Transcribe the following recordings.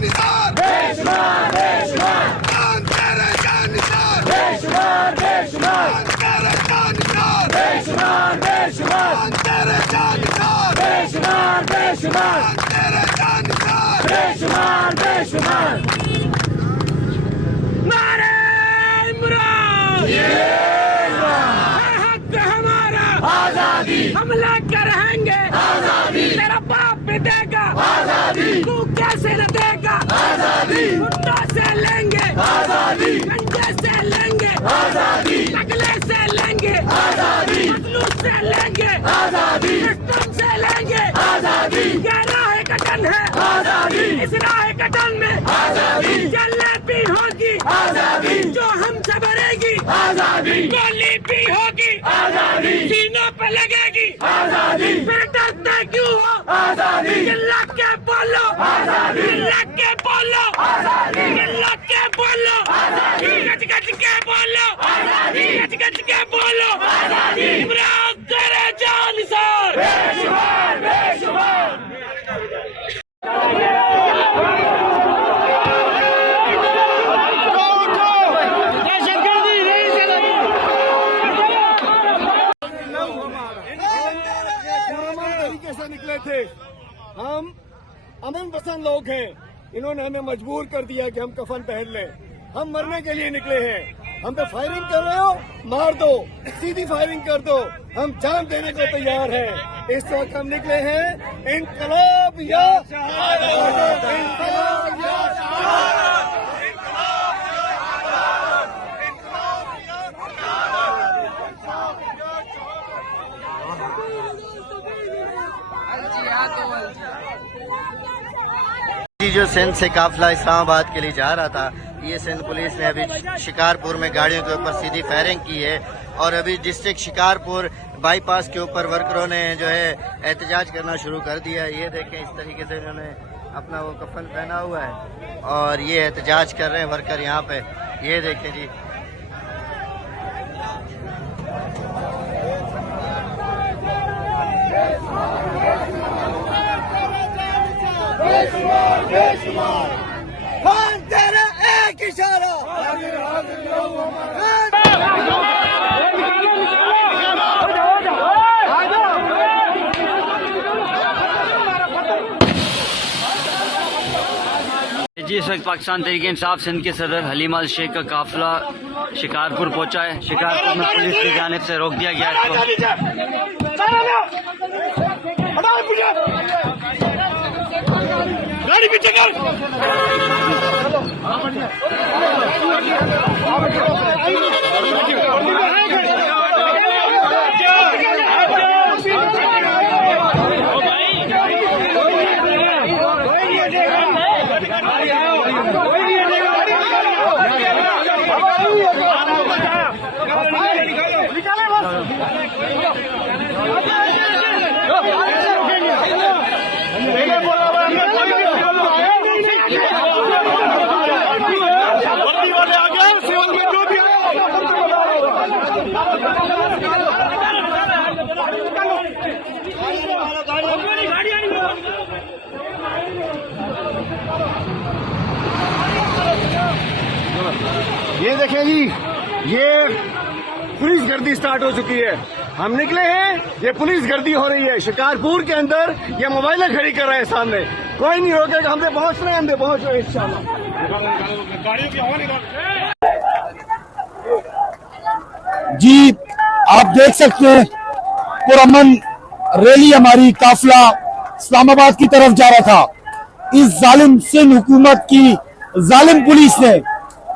निसार बेशुमार बेशुमार तेरे जान निसार बेशुमार बेशुमार तेरे जान निसार बेशुमार बेशुमार तेरे जान निसार बेशुमार बेशुमार तेरे जान निसार बेशुमार बेशुमार। नारे इमरान हक हमारा आजादी हम लेकर रहेंगे आजादी तेरा बाप भी देगा आजादी तू कैसे न देगा आजादी मुद्दा से लेंगे आजादी गंजे से लेंगे आजादी अगले से लेंगे आजादी मजलूम से लेंगे आजादी सिस्टम से लेंगे आजादी ये राह कटन है आजादी इस राह कटन में आजादी जलने भी होगी आजादी जो हमसे भरेगी आजादी गोली भी होगी आजादी सीनों पे लगेगी आजादी फिर डरते क्यों हो आजादी चिल्ला के बोलो आजादी चिल्ला के बोलो आजादी चिल्ला के बोलो आजादी गज गज के बोलो आजादी गज गज के बोलो आजादी इमरान तेरे जान निसार बेशुमार बेशुमार तरीके से निकले थे। हम अमन पसंद लोग हैं, इन्होंने हमें मजबूर कर दिया कि हम कफन पहन लें। हम मरने के लिए निकले हैं। हम पे फायरिंग कर रहे हो, मार दो, सीधी फायरिंग कर दो, हम जान देने को तैयार हैं। इस वक्त हम निकले हैं इनकलाब या शहादत, इनकलाब या शहादत, इनकलाब या शहादत, इनकलाब या शहादत। जो सिंध से काफिला इस्लामाबाद के लिए जा रहा था, ये सिंध पुलिस ने अभी शिकारपुर में गाड़ियों के ऊपर सीधी फायरिंग की है और अभी डिस्ट्रिक्ट शिकारपुर बाईपास के ऊपर वर्करों ने जो है एहतजाज करना शुरू कर दिया है। ये देखें, इस तरीके से उन्होंने अपना वो कफन पहना हुआ है और ये एहतजाज कर रहे हैं वर्कर यहाँ पे। ये देखें जी, बेशुमार बेशुमार खान तेरा एक इशारा जी इस वक्त पाकिस्तान तहरीक इंसाफ सिंध के सदर हलीम अल शेख का काफिला शिकारपुर पहुंचा है। शिकारपुर में पुलिस की जानिब से रोक दिया गया है इसको। गाड़ी पीछे कर ये देखें जी, ये पुलिस गर्दी स्टार्ट हो चुकी है। हम निकले हैं, ये पुलिस गर्दी हो रही है शिकारपुर के अंदर। ये मोबाइलें खड़ी कर रहे हैं सामने, कोई नहीं रोकेगा। हमने पहुंच रहे हैं, हमने पहुंच रहे हैं इंशाल्लाह। जी आप देख सकते हैं पुरअमन रैली हमारी काफिला इस्लामाबाद की तरफ जा रहा था। इस जालिम सिंध हुकूमत की जालिम पुलिस ने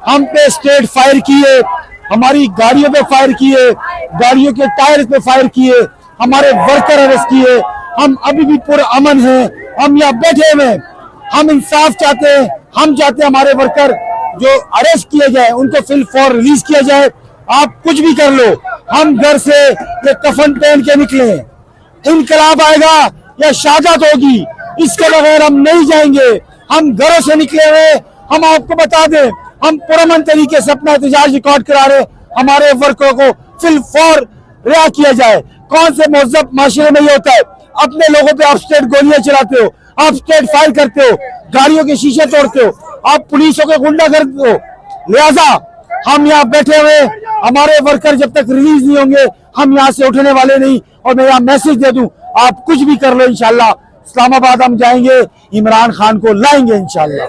हम पे स्टेट फायर किए, हमारी गाड़ियों पे फायर किए, गाड़ियों के टायर पे फायर किए, हमारे वर्कर अरेस्ट किए। हम अभी भी पुरअमन हैं, हम यहाँ बैठे हुए हैं। हम इंसाफ चाहते हैं, हम चाहते हैं हमारे वर्कर जो अरेस्ट किए जाए उनको फिल फॉर रिलीज किया जाए। आप कुछ भी कर लो, हम घर से ये कफन पहन के निकले। इनकलाब आएगा या शहादत होगी, इसके बगैर हम नहीं जाएंगे। हम घरों से निकले हुए, हम आपको बता दें, हम पुरअमन तरीके से अपना एहतजाज रिकॉर्ड करा रहे। हमारे वर्करों को फिल फॉर रिहा किया जाए। कौन से मुहज़्ज़ब माशरे में ये होता है, अपने लोगों पे आप स्टेट गोलियां चलाते हो, आप स्टेट फायर करते हो, गाड़ियों के शीशे तोड़ते हो, आप पुलिसों के गुंडा करते हो। लिहाजा हम यहाँ बैठे हुए, हमारे वर्कर जब तक रिलीज नहीं होंगे हम यहाँ से उठने वाले नहीं। और मैं यहाँ मैसेज दे दूं, आप कुछ भी कर लो, इंशाल्लाह इस्लामाबाद हम जाएंगे, इमरान खान को लाएंगे इंशाल्लाह।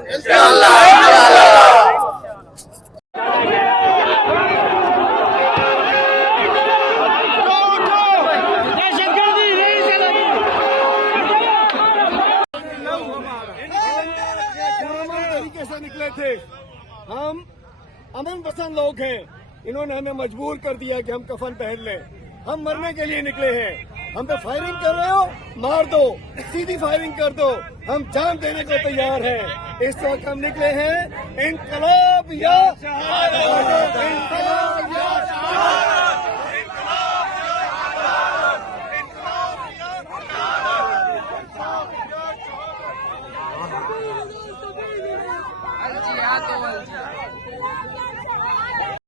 तरीके से निकले थे, हम अमन पसंद लोग हैं। इन्होंने हमें मजबूर कर दिया कि हम कफन पहन लें। हम मरने के लिए निकले हैं। हम पे फायरिंग कर रहे हो, मार दो, सीधी फायरिंग कर दो, हम जान देने को तैयार हैं। इस वक्त हम निकले हैं इनकलाब या शहादत, इनकलाब या शहादत, इनकलाब या शहादत, इनकलाब या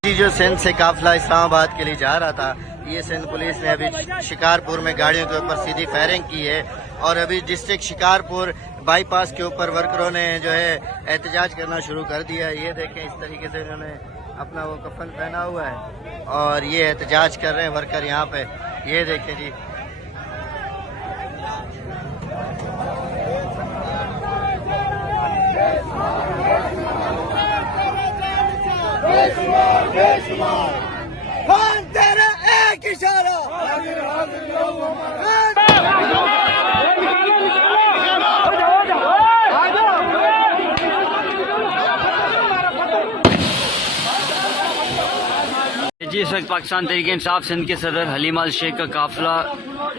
जी जो सिंध से काफिला इस्लामाबाद के लिए जा रहा था, ये सिंध पुलिस ने अभी शिकारपुर में गाड़ियों के ऊपर सीधी फायरिंग की है। और अभी डिस्ट्रिक्ट शिकारपुर बाईपास के ऊपर वर्करों ने जो है एहतजाज करना शुरू कर दिया है। ये देखें, इस तरीके से उन्होंने अपना वो कफन पहना हुआ है और ये एहतजाज कर रहे हैं वर्कर यहाँ पे। ये देखें जी, खान तेरा एक इशारा, जी इस वक्त पाकिस्तान तहरीक इंसाफ सिंध के सदर हलीमाल शेख का काफिला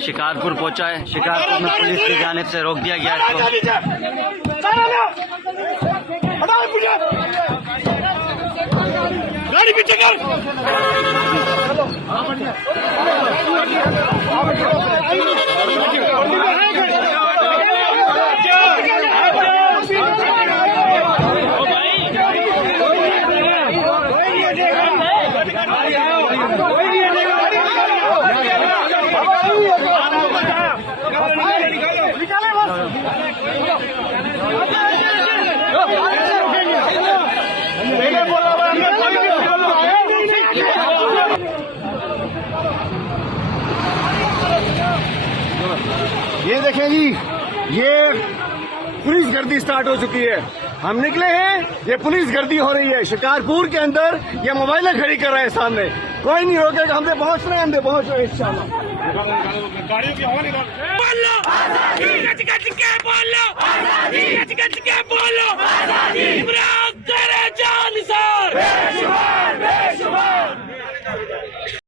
शिकारपुर पहुंचा है। शिकारपुर में पुलिस की जानिब से रोक दिया गया इसको। गाड़ी पीछे कर। ये देखें जी, ये पुलिस गर्दी स्टार्ट हो चुकी है। हम निकले हैं, ये पुलिस गर्दी हो रही है शिकारपुर के अंदर। ये मोबाइलें खड़ी कर रहे हैं सामने, कोई नहीं रोकेगा। हम पे पहुंच रहे हैं, हम पे पहुंच रहे हैं इंशाल्लाह। गाड़ियों की हवा निकाल। बोलो, गच गच के बोलो, गच गच के बोलो।